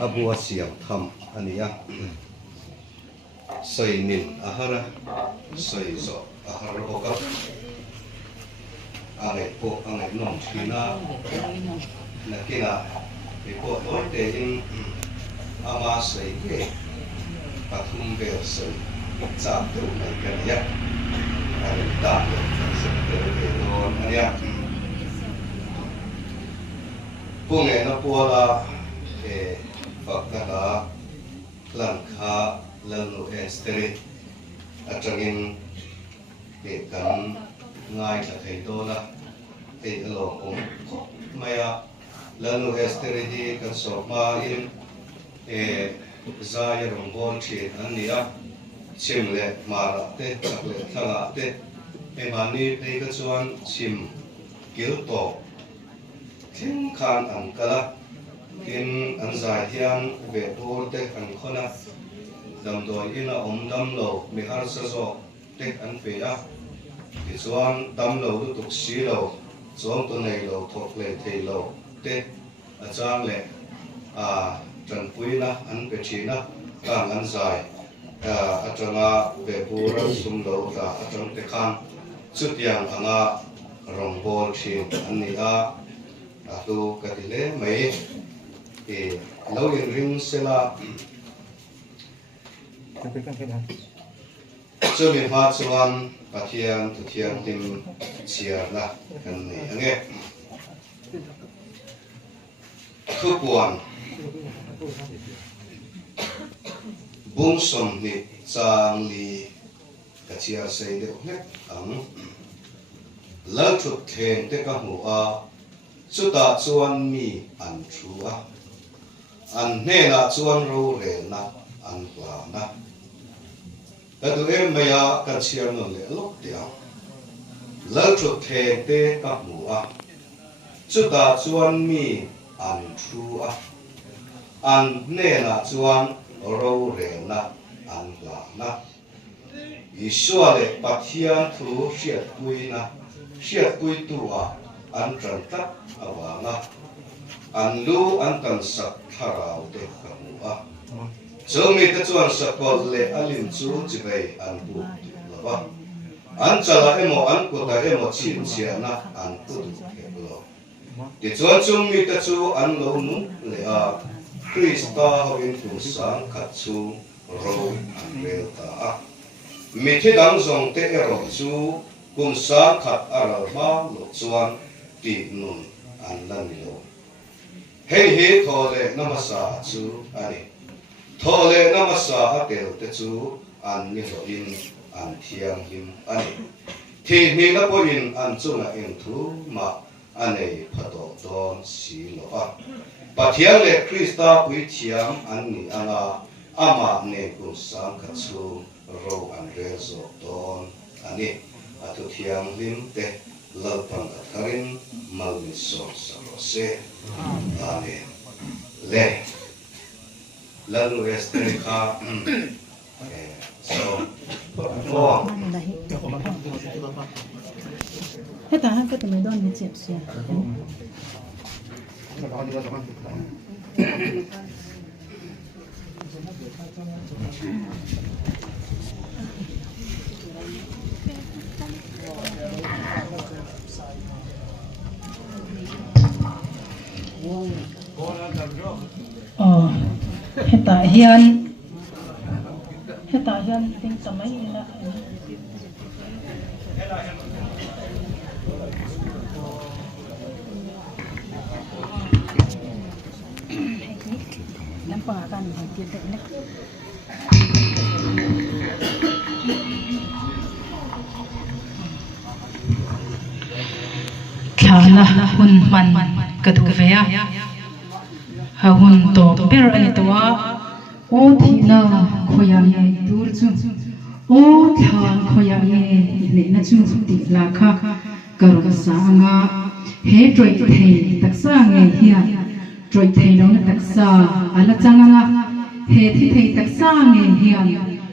Abu siang tham ania soinin ahara soizo ahara boka angai po angai nom china nakina ipo loite in ama sei ke pathum bel sei cham tu nai kania ari ta se te don ania punge na puala fakta langkah lalu esteri atangin kan ngai la thei do la lo maya lalu esteri di kan so ma in zaya rongbol thi ania chimle mara te takle thanga te mani te ka chuan chim kil to thin khan an kala in an zai hian ve tur te an khona dam doi ina dam lo mi har sa zo te an fe a ti chuan dam lo du tuk si lo chong to nei lo thok le thei lo te a chang le tran puina an pe thina kang an zai atanga ve pur sum lo ta atang te khan chut yang anga rong bol thin an ni a tu katile mai lâu yên ring sẽ là cho mình phát chuan bát thiang tu thiang tim chia là cái này anh nghe khu buồn bung sum ni chang li cái chia xây được hết ấm lỡ chụp thèn te cả hủ chút ta chuan mi ăn chú an ne na chuan ro re na an la na ta tu em maya kan chiam no le lok tia la chu the te ka mu chu ta chuan mi an thu an ne na chuan ro re na an la na isua le pathian thu siat pui tu an tran tak awanga an lu an tan sak tharau te kamu zomi te chuan sakol le alin chu chibai an bu lawa an chala emo an kota emo chin chiana an tu lo ti chuan chumi te chu an lo nu le krista hoin tu sang khat chu ro an rel ta mi thi dang zong te ero chu kum sa khat aral ma lo chuan ti nun an lan lo hei thole namasa chu ani thole namasa atel te chu an ni lo in an thiang him ani thi ni na po in an chunga in thu ma anei phato don si lo pathian le krista pui thiam an ni anga ama ne ku sang kha chu ro an re zo don ani atu thiang lim te lalpang atharin malmi so se amen le lalu esteri kha so mo hết ta cái tụi mình đón đi chẹp xe hiện tại hiền tính tầm mấy là năm qua kan thành tiền tệ này thana hun man ka du ve ha hun to ber ani to o thina khoyam ye dur chu o thang khoyam ye le na chu ti la kha kar sa anga he troi thei taksa nge hiya troi thei no na taksa ala changanga he thi thei taksa nge hiya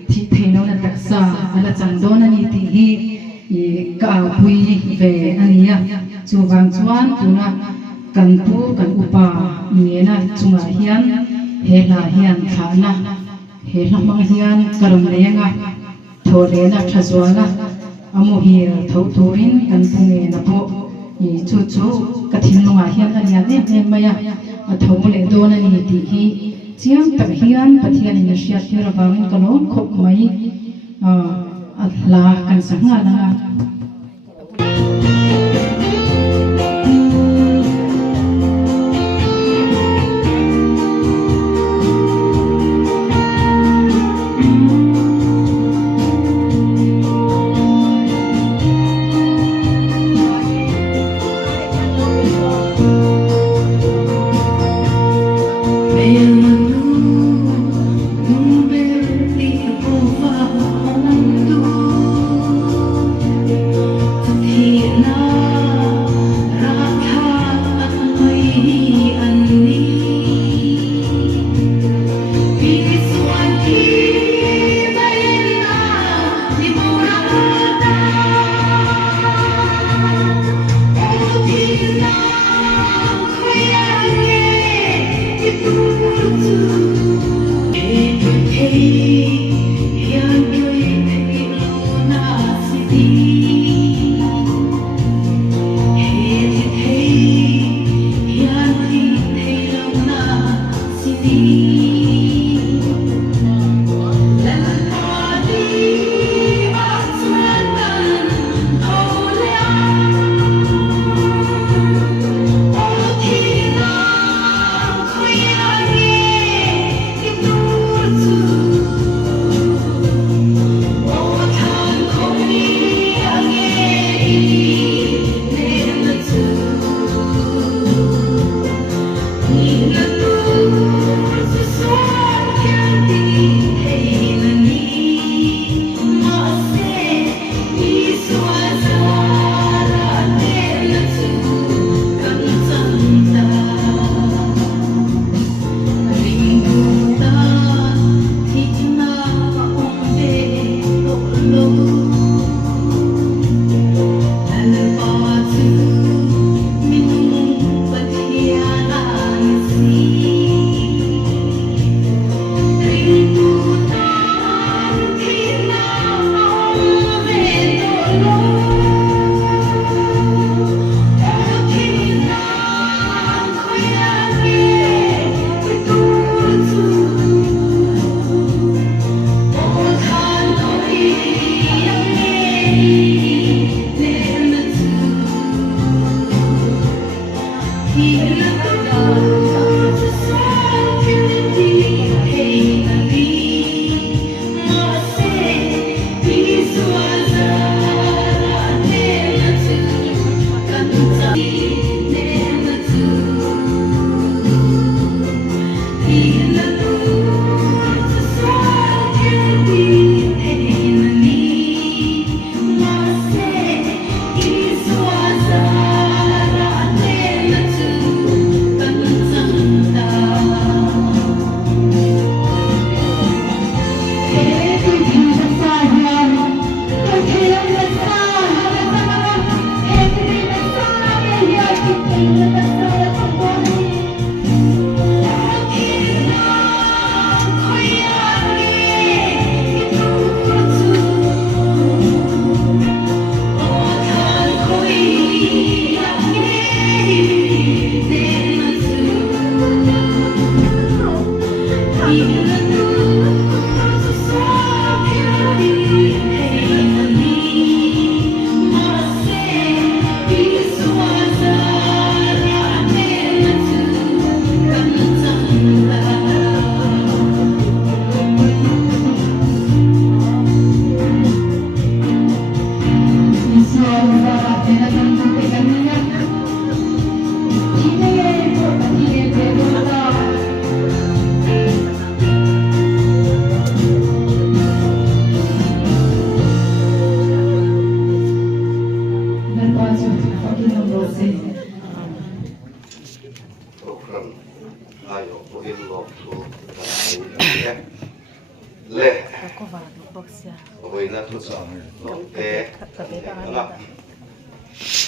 thi thei no na taksa ala chang don ani ti hi ka pui ve ania chu wang chuan tuna kan pu kan upa niena chunga hian hela hian thana hela mang hian karam lenga thorena thazwala amu hi tho turin kan punge na po ni chu chu kathin lunga hian ania ne maya a thomule dona ni ti hi chiang tak hian pathian in hriat thira wangin kalon khop mai a la kan sanga langa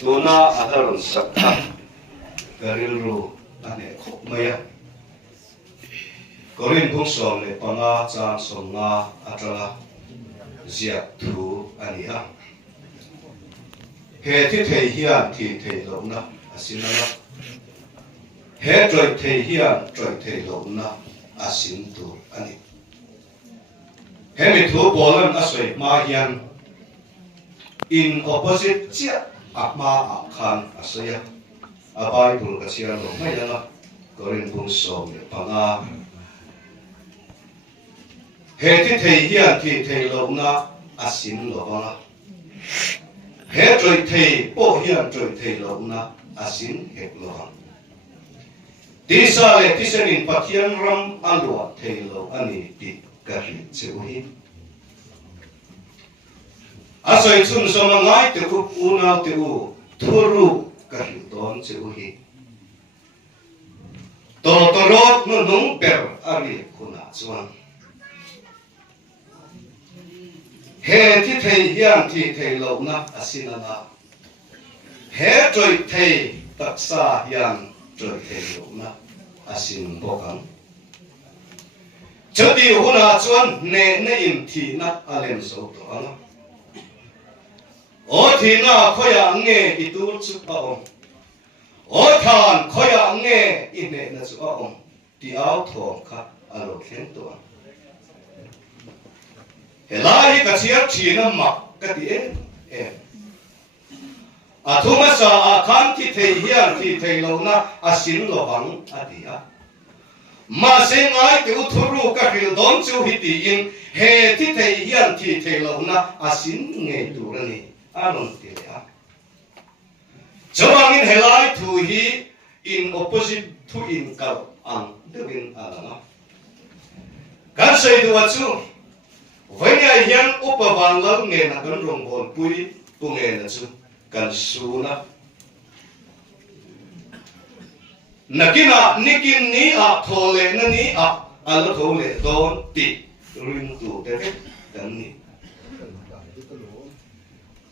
Nuna aharon sakha garil ru ane khop maya korin bung som le panga chang som nga atala ziak thu ania he thi thei hian thi thei lo na asinala he troi thei hian troi thei lo na asin tu ani he mi thu bolan asoi ma hian in opposite chia akma akhan asaya abai pul kasian lo mai dala korin bung som le panga he thi thei hian thi thei lo na asin lo banga he troi thei po hian troi thei lo na asin hek lo bang tisa le tisenin pathian ram alwa thei lo ani ti kari cheuhi asoi chun soma ngai te u una te u thuru kari don cheuhi to torot no nung per ari kuna chuan he thi thei hian thi thei lo na asinana he troi thei taksa hian troi thei lo na asin bokang chati huna chuan ne in thi na alem so to anga o thi na khoya nge itur chu pa om o than khoya nge ine na chu a om ti au thong kha alo khen to helai ka chiar thina mak ka ti em athuma sa akhan thi thei hian thi thei lo na asin lo bang adia ma se ngai te uthuru ka hil don chu hi ti in he thi thei hian thi thei lo na asin nge tu rani anon ti a chawang in helai thu hi in opposite thu in kal ang devin alanga kan sei du chu vanya hian upawan lo nge na kan rong bon pui pu nge na chu kan su na nakina nikin ni a thole na ni a alo thole don ti rin tu te kan ni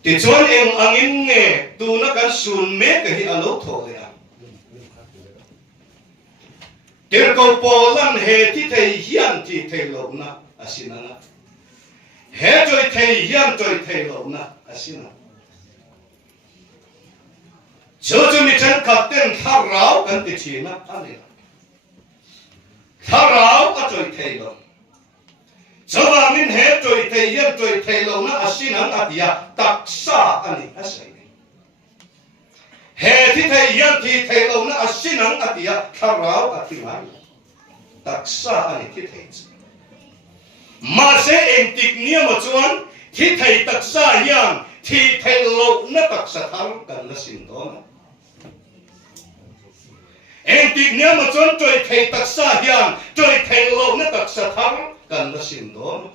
ti chuan em angin nge tu na kan sun me ka hi alo thole a ter ko polan he ti thei hian ti thei lo na asinana he troi thei hian troi thei lo na asina Jojo mi chen kapten tharau kan ti china ani tharau a troi thei lo chawa min he troi thei hian troi thei lo na asinan atia taksa ani asai he thi thei hian thi thei lo na asinan atia tharau atia taksa ani thi thei ma se entik niam chuan thi thei taksa hian thi thei lo na taksa thar kan la sin don entik niam chuan troi thei taksa hian troi thei lo na taksa thar kan la sin don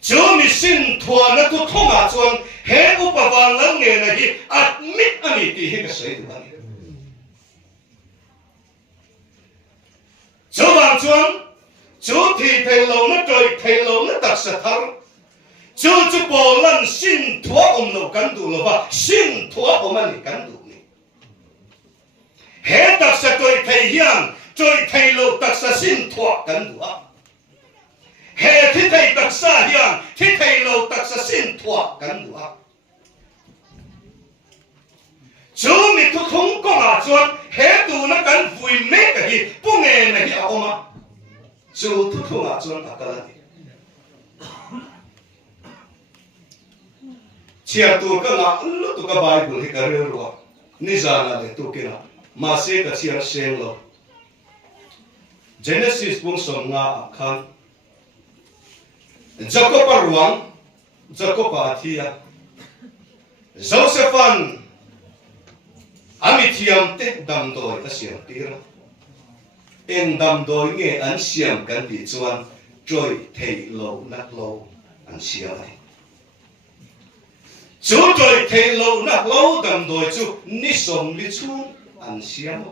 chu mi sin thua na tu thonga chuan he upawan lang nge na hi admit ani ti hi ka sei du ani chuan chuan chú thì thầy lâu nó trời thầy lâu nó đặc sắc thar chú bồ lần xin thua lâu cắn đủ lâu và xin thua anh cắn đủ này hết đặc sắc trời thầy hiền trời thầy lâu đặc sắc xin thua cắn đủ hết thì thầy đặc sắc hiền thì thầy lâu đặc sắc xin thua cắn đủ chú mi thu không có ngã chuan hết đủ nó cắn vui mê cái gì bung nghe này à ông à chú thu thu ngã chuan akalani chia tu ka ngã lu tu ka Bible hi ka ro ni zana le tu kina ma se ka chia seng lo Genesis bung som nga khan Jacob arwang Jacob athia Josephan amithiam te dam doi ka siam tira en dam doi nge an siam kan ti chuan troi thei lo nak lo an siam ai chú troi thei lo nak lo dam doi chu ni som li chu an siam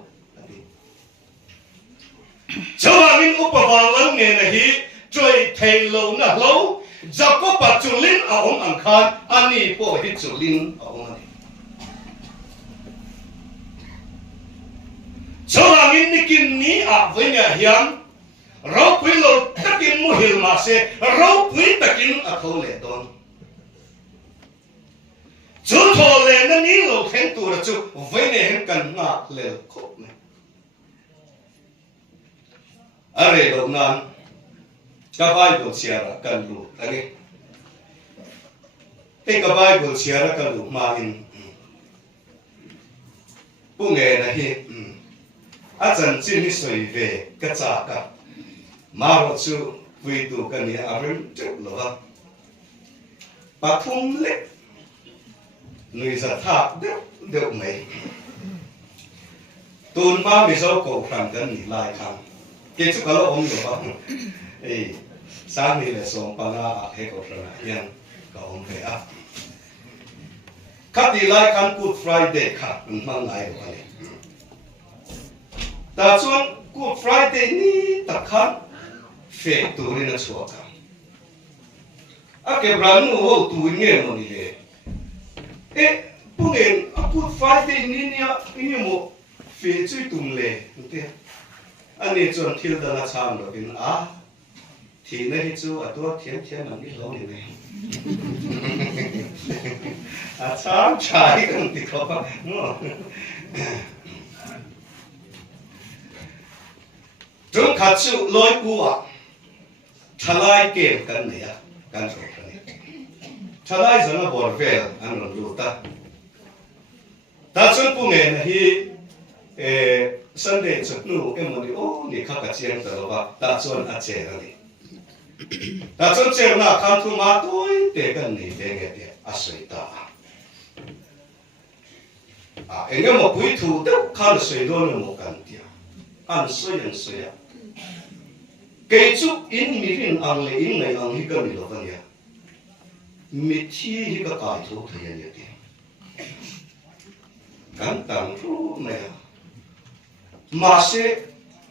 chawamin upawang lang nge na hi troi thei lo nak lo Jacob pa chulin a ong ang khan ani po hi chulin a ong ani in nikin ni a venya hiam rau pui lo takin mu hil ma se rau pui takin a tho le don chu tho le na ni lo khen tu ra chu venya hen kan nga le khop ne are do nan ka Bible siara kan lu ani ka Bible siara kan lu ma in bu nge na hi a chan chin ni soi ve ka cha ka ma ro chu pui tu kan ni a rim chuk lo ha pa thum le nui sa tha de mai tun ma mi so ko kham kan ni lai kham ke chu ka lo om lo ba sáng nay là song pa na he ko ra yan ka om he a khati lai kan Good Friday kha mang lai ko ni ta chuan Good Friday ni ta khan fe tu ri na chua ka a ke ran ho tu nge mo ni le pungen a Good Friday ni ni mo fe chui tum le te ani chuan thil da na cham lo bin a thì nó hết chú ở đó thiếm mình biết lỗ này à sáng trái không thì có đúng không chúng khát chịu lối cũ à thay kể cái này à cái rồi cái này thay rồi nó bỏ về anh làm luôn ta chúng cũng nghe này Sunday chụp nụ em muốn đi ô đi khắc cái chiang tờ ba ta chúng ăn chè rồi ta chân chơi na khăn thu má tôi để cái này để nghe để sợi ta anh em một buổi thu đâu khăn sợi đó là một căn tiền ăn sợi à cái chút in mi in ăn lấy in này ăn hi cái gì đó vậy mi thi hi cái cái thu thấy như thế căn tàng thu này mà sẽ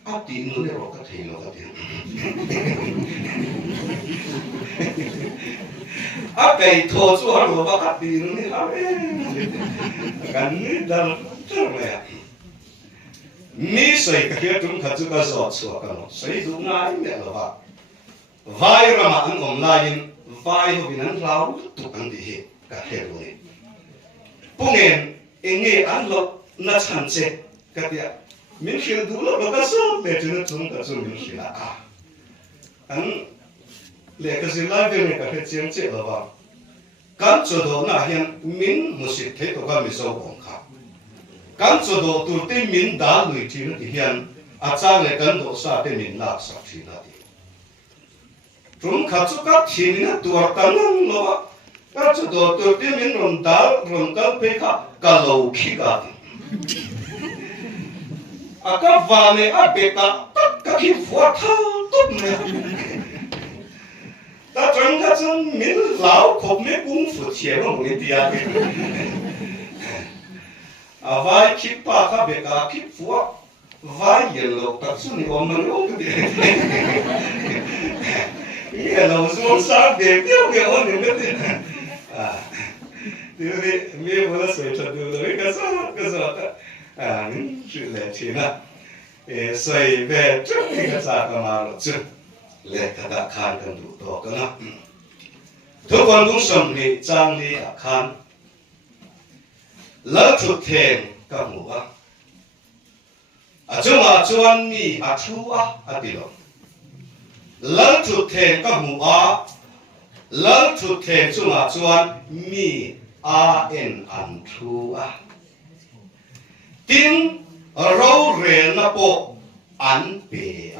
áp tín nữa để rồi cái thầy nó cái áp cái thô chú họ rồi bắt tín nữa cái này là rất là mi sợi cái kia chúng khát chú cái giọt xua cái nó sợi đúng ngay nè là vậy vai ra mà anh online vai họ bị anh rau tụt anh đi hết cái hết rồi bung anh nghe anh lo nó chăn chết cái gì mình hiểu đủ là cái số để cho nó chúng ta chúng mình hiểu là anh lẽ cái gì lại về này cái chuyện chết là vậy căn chỗ đó là hiện mình một sự thế đó cái mình sâu bóng khác căn chỗ đó tụi tên mình đã lười thì nó thì hiện trang này căn đó sao tên mình lạc sạch thì là đi chúng khát chút các thì nó tuổi ta nó vậy căn chỗ đó tụi tên mình rồng cái bê khác cả lâu khi cả các vợ này bê các khi phật thao tốt này ta trong cái chân mình lão khổ mấy cũng phụ chế mà mình đi à vai khi pa các bê các khi phật vai giờ lộc tập trung thì ông mình ông cái gì cái lâu xuống sáng để tiêu cái ông này cái gì thì mình vừa nói chuyện được cái sao chuyện lệ chuyện à xoay về trước khi cái啥cái mà trước lệ cái đã khan cần đủ to cái nóทุกคนcũng sống thì trang đi khan lỡ chút thèn cái mũ chúng mà chuan mi thu đi rồi lỡ chút thèn cái mũ lỡ chút thèn chúng mà chuan mi an thu tin rau rèn na po an bể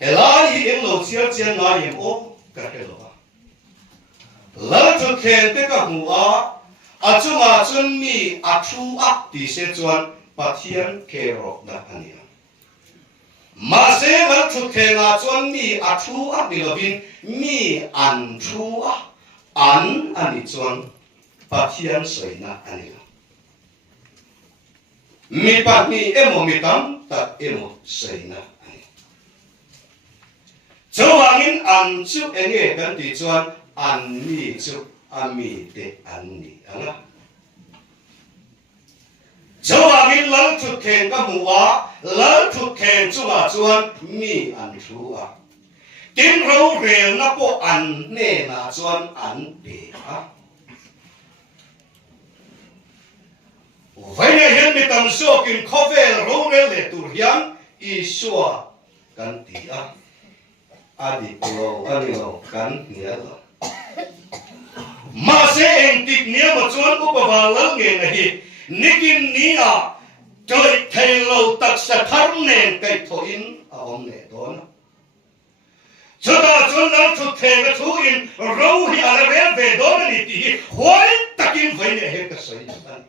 helai hi em lo chiar chiang na em o ka helo lỡ chút thèn te ka mu chuma chun mi thu ti se chuan pathian ke rok da ania ma se lỡ chút thèn chuan mi thu đi lovin mi an thu an ani chuan pathian soi na ania mi pat ni emo mi tam ta emo soi na cho wangin an chu enge kan ti chuan an mi chu ami te an ni anga cho wangin lang thut khen ka mu a lal thut khen chunga chuan mi an thu a tin ro rel na po an ne na chuan an pe a vậy nên hiện mi tam số kinh khovel ro rel le tur hian Isua kan ti a adi lo ani lo kan nia lo ma se en tik nia ma chuan upawa lo nge na hi nikin nia trời thầy lâu tak sa thar nen kai tho in a om ne don cho ta chuan nang thu the na thu in ro hi ala ve ve don ni ti hoi takin vai ne he ka sai an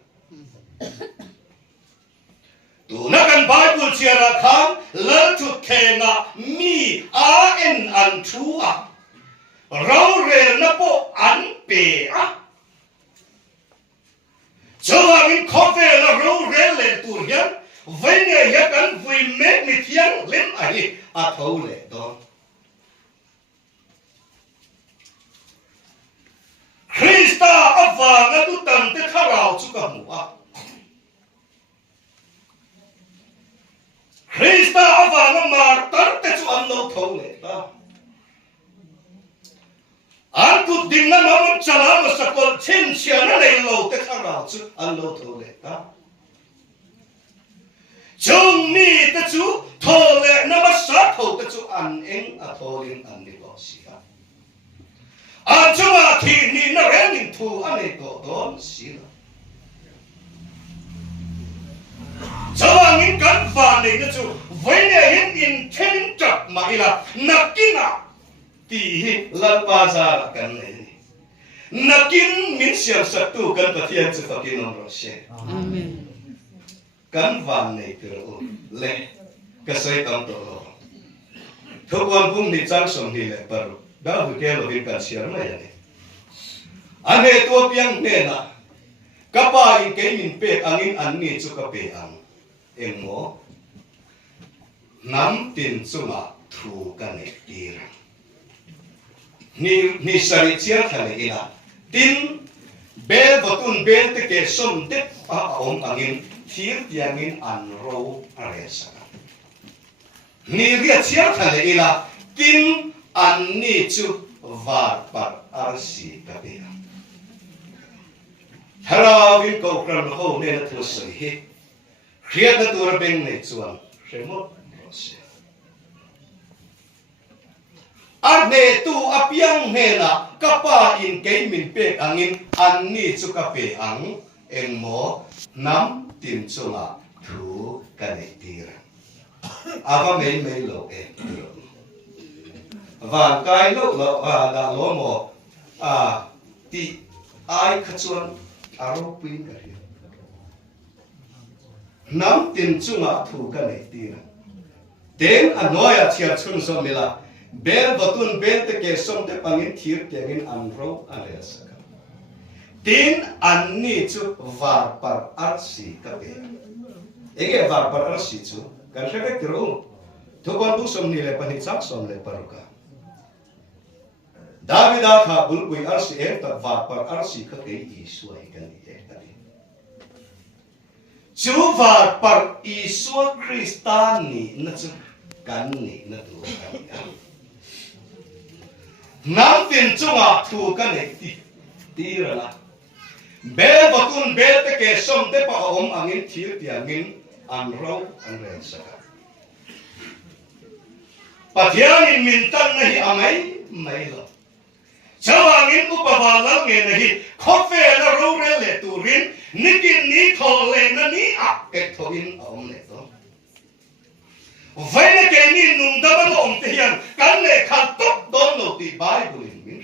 tu na kan Bible chiara kham lal thu the na mi a en an thu a ro re na po an pe a cho in khofe la ro re le tu hian vai ne he kan vui me mi thiang lem a hi a tho le do Krista avanga tu tam te kharau chu ka mu a Krista avanga mar tar te chu an lo tho le ta an tu ding na ma chala ma sakol chen chia na le lo te kharau chu an lo tho le ta chung mi te chu tho le na ma sa tho te chu an eng a tho lin an ni lo sia an chu ma thi ni na re ning thu an ne to don sia Zawangin kan vane na chu vaine hin in ten chak ma ila nakina ti lan pa sa kan ne nakin min siam satu kan pathian chu fakin on ro she amen kan vane tro le ka sai tam to lo thokwan pum ni chang som ni le par da hu ke lo vin kan siar ma ya ne ane to piang ne na kapa in ke min pe angin an ni chu ka pe ang emo nam tin chunga thu ka ne tir ni sari chia thale ina tin bel botun bel te ke som te a om angin thir tiangin an ro aresa ni ria chia thale ina tin an ni chu var par arsi ka be harawin ko kran ho ne na thu sai hi Kriat na tura beng ne chuan remot rose arne tu apiang ne na kapa in ke min pe angin an ni chu ka pe ang engmo nam tin chunga thu ka ne tira ava me lo e van kai lo da lo mo ti ai khachuan aro pin ka nam tin chunga thu ka nei tira ten anoya thia chun so mila bel botun bel te ke som te pangin thir tengin an ro ale saka tin an ni chu var par arsi ka be ege var par arsi chu kan rebe tro to kon bu som ni le pani chak som le paruka davida tha bulbui arsi e ta var par arsi ka ke Isua kan ni chu var par Isua Kristani na chu kan ni na tu nam tin chunga thu kan ne ti ra la be batun be te ke som te pa om angin thir tiangin an ro an re sa pathian min tan nahi amai mai lo chawangin upawala nge nahi khofe la ro re le turin nikin ni thole na ni a ke thoin om le to vai na ke ni nung da ba om te hian kan le khat tok don lo ti Bible in min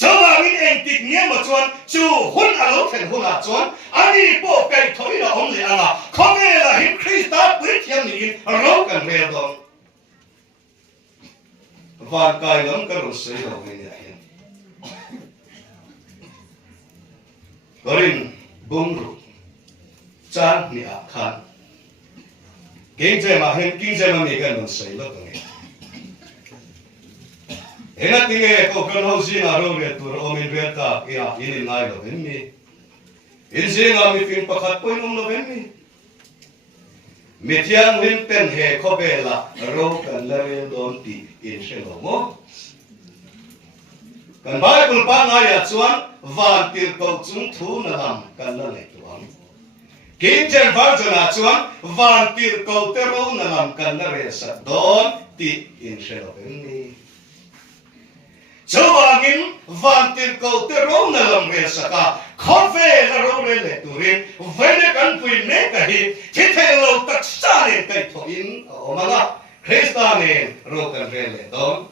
chawangin en tik nia ma chuan chu hun a lo then hun a chuan ani po kai thoi na om le anga khofe la hin Krista pui thiam ni in ro kan re don van kai lam ka ro sei lo ve ya Korin bungru chan ni a khan king ma hen king ma me kan non sei lo nge ena tinge ko kan ho si na ro re tur o min re ta ya in nai lo ben mi in se na mi fin pakhat poin om lo ben mi mi thiang lin ten he kho be la ro kan la re don ti in she lo mo kan Bible pa nga ya chuan van tir ko chung thu na lam kan la le tuang King James Version a chuan van tir ko te ro na lam kan la re sa don ti in she lo ni Chawangin van tir ko te ro na lam re sa ka khofe la ro re le turin vene kan pui ne ka hi thi the lo tak sa ne kai tho in o manga Christane ro kan re le don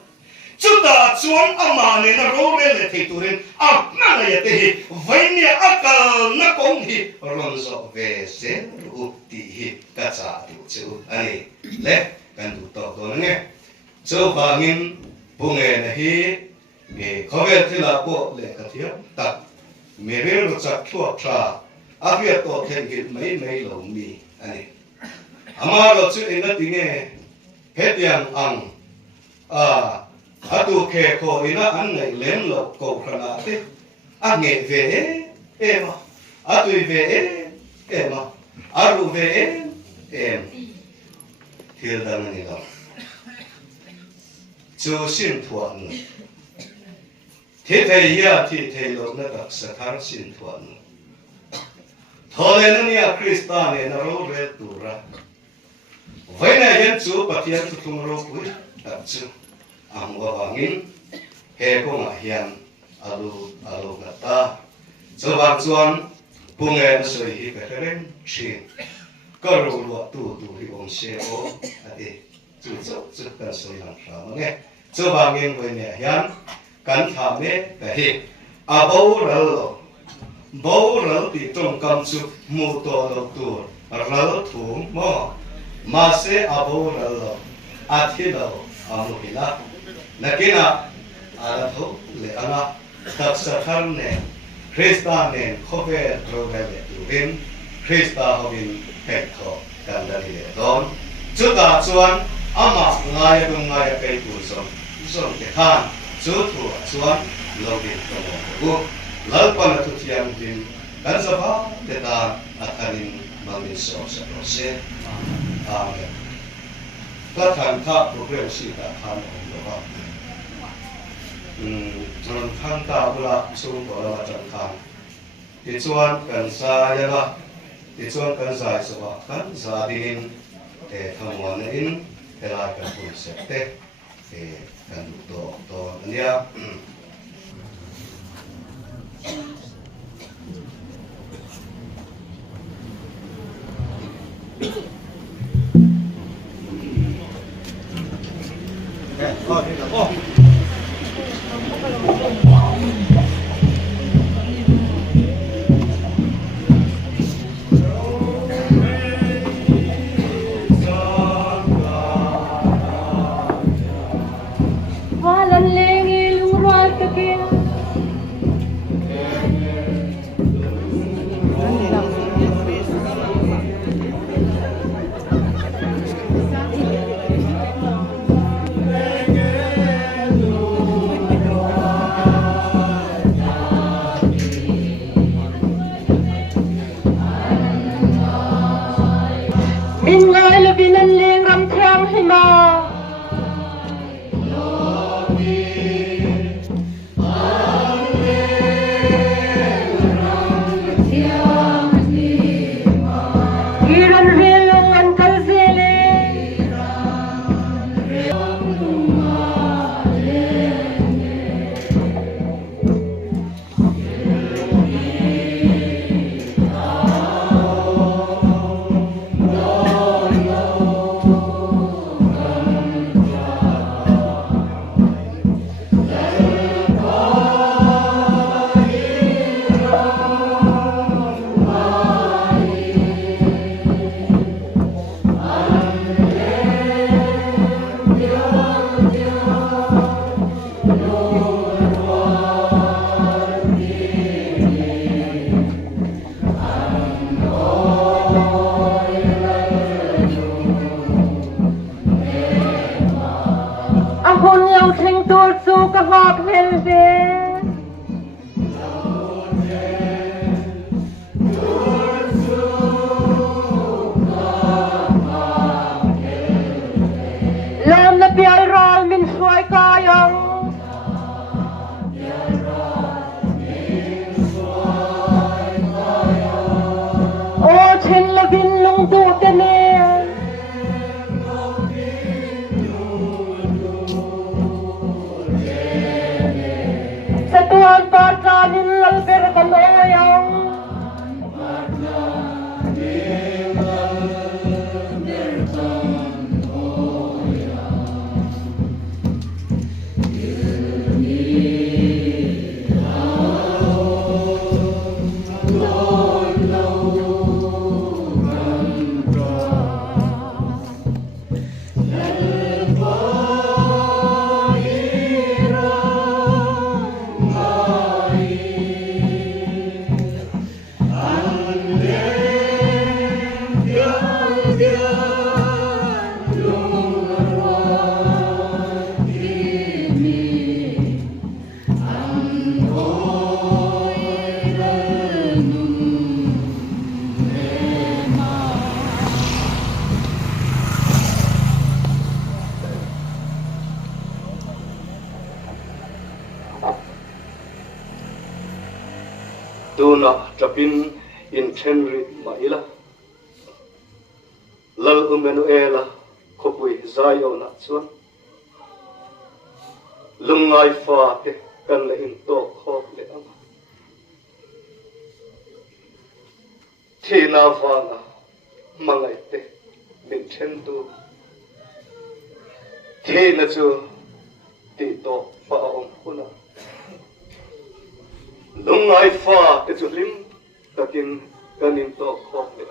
Chuta chuan amane na ro re le thei turin a na ya te hi vene akal na kong hi ron zo ve se ru ti hi ka cha tu chu ani le kan du to don nge chawangin bunge na hi khovel thila po le ka thia tak mere ro chak thua tra avia to then git mai lo mi ani ama lo chu in na tinge hetiang ang atu khe ko ina an nei len lo ko khana te a nge ve ema atu ve ema aru ve em thil dan ni lo chu sin thuan thế thầy ya thì thầy lo na tak sa thar sin thuan thole na nia Krista ne na ro re tura vai na yan chu pathian tu tung ro pui tak chu ang wa wangin he ko ma hian alu gata chu bang chuan punge na soi hi ka ren chi ko ro lo tu hi ong se o ade chu kan soi lang sa nge chu bangin vai ne hian kan tham ne ka hi a bo ral ti tong kam chu mu to lo tu ral thu mo ma se a bo ral lo a thi lo a mu hila nakina ala tho le ana tak sa thar ne Krista ne khobe ro le tu rin Krista hobin pek tho kan da le don chu ta chuan ama ngai kai tu som ke khan chu thu chuan lo din to go lal pa tu thiam din kan sa ba te ta atarin mamin so sa se amen ta khan tha program si ta khan lo ba ron khan ta bula chu ko la chan khan ti chuan kan sa ya ba ti chuan kan sa so ba kan sa din te thamon in hela kan pu se te kan to ania bin lung du tene satuan partanin lalber kanoyang Tuna tapin in Henry Maila Lal Umenuela Kopui Zayo na chuan lungai fa te kan le in to khop le ama thina vanga mangai te min chen tu thina chu ti to pa om huna lungai fa te chu lim takin kanin to khop le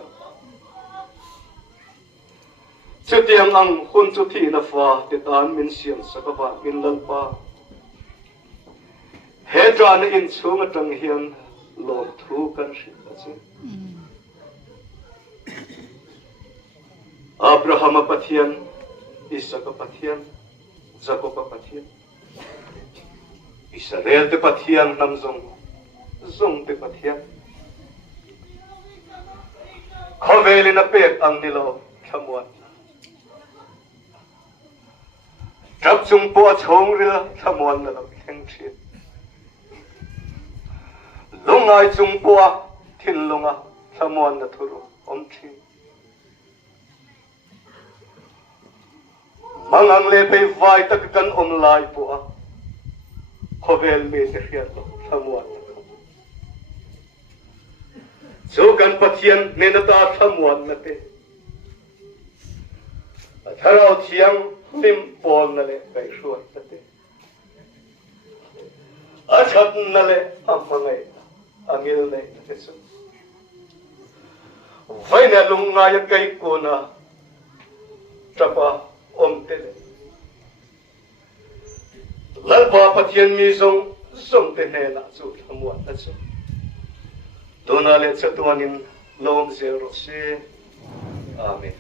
chu tiang ang hun chu thi na fa te tan min siam sakapa min lalpa he tran in chung atang hian lom thu kan ri achi Abraham pathian Isaac pathian Jacob pathian Israel te pathian nam zong te pathian khoveli na pek ang nilo thamuan trap chung po chong rila thamuan na lo theng thit lungai chung po thin lunga thamuan na thuru om thi mangang le pe vai tak kan om lai po khovel me se khiat lo thamuan so kan pathian ne na ta thamuan na te tharau thiang lim pol na le kai shuat ta te achat na le amangai angil nei te su vai na lunga ya kai ko na trapa om te le lalpa pathian mi zong te ne na chu thamuan na chu Tuna le chatuanin long zero se. Amen.